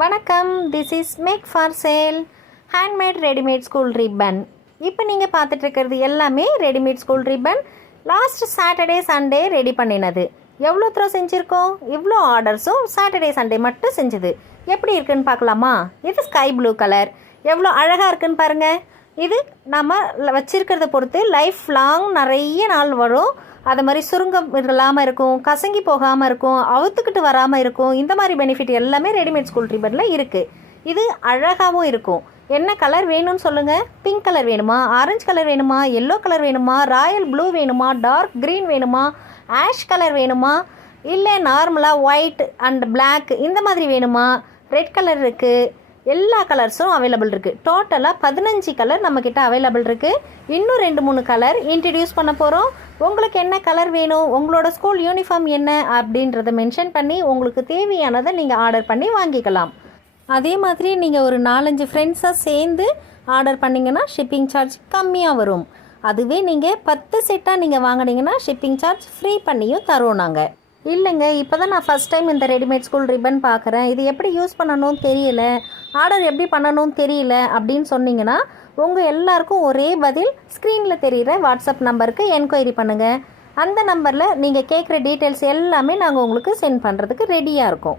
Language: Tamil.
வணக்கம், this is make for sale handmade readymade school ribbon. இப்போ நீங்கள் பார்த்துட்ருக்கிறது எல்லாமே readymade school ribbon. Last Saturday Sunday ready பண்ணினது. எவ்வளோ தூரம் செஞ்சுருக்கோம்? இவ்வளோ ஆர்டர்ஸும் சாட்டர்டே சண்டே மட்டும் செஞ்சது. எப்படி இருக்குன்னு பார்க்கலாமா? இது ஸ்கை ப்ளூ கலர், எவ்வளோ அழகாக இருக்குன்னு பாருங்கள். இது நம்ம வச்சுருக்கிறத பொறுத்து லைஃப் லாங் நிறைய நாள் வரும். அது மாதிரி சுருங்கம் இல்லாமல் இருக்கும், கசங்கி போகாமல் இருக்கும், அவுத்துக்கிட்டு வராமல் இருக்கும். இந்த மாதிரி பெனிஃபிட் எல்லாமே ரெடிமேட் ஸ்கூல் ரிப்பனில் இருக்குது. இது அழகாகவும் இருக்கும். என்ன கலர் வேணும்னு சொல்லுங்கள். பிங்க் கலர் வேணுமா, ஆரஞ்சு கலர் வேணுமா, எல்லோ கலர் வேணுமா, ராயல் ப்ளூ வேணுமா, டார்க் க்ரீன் வேணுமா, ஆஷ் கலர் வேணுமா, இல்லை நார்மலாக ஒயிட் அண்ட் பிளாக் இந்த மாதிரி வேணுமா, ரெட் கலர் இருக்குது. எல்லா கலர்ஸும் அவைலபிள் இருக்குது. டோட்டலாக 15 கலர் நம்மக்கிட்ட அவைலபிள் இருக்குது. இன்னும் 2-3 கலர் இன்ட்ரடியூஸ் பண்ண போகிறோம். உங்களுக்கு என்ன கலர் வேணும், உங்களோட ஸ்கூல் யூனிஃபார்ம் என்ன அப்படின்றத மென்ஷன் பண்ணி உங்களுக்கு தேவையானதை நீங்கள் ஆர்டர் பண்ணி வாங்கிக்கலாம். அதே மாதிரி நீங்கள் ஒரு 4-5 ஃப்ரெண்ட்ஸாக சேர்ந்து ஆர்டர் பண்ணிங்கன்னா ஷிப்பிங் சார்ஜ் கம்மியாக வரும். அதுவே நீங்கள் 10 செட்டாக நீங்கள் வாங்கினீங்கன்னா ஷிப்பிங் சார்ஜ் ஃப்ரீ பண்ணியும் தரோம் நாங்கள். இல்லைங்க, இப்போ தான் நான் ஃபஸ்ட் டைம் இந்த ரெடிமேட் ஸ்கூல் ரிப்பன் பார்க்குறேன், இது எப்படி யூஸ் பண்ணணும்னு தெரியல, ஆர்டர் எப்படி பண்ணணும்னு தெரியல அப்படின்னு சொன்னீங்கன்னா உங்கள் எல்லாருக்கும் ஒரே பதில், ஸ்க்ரீனில் தெரிகிற வாட்ஸ்அப் நம்பருக்கு என்கொயரி பண்ணுங்கள். அந்த நம்பரில் நீங்கள் கேட்குற டீட்டெயில்ஸ் எல்லாமே நாங்கள் உங்களுக்கு சென்ட் பண்ணுறதுக்கு ரெடியாக இருக்கோம்.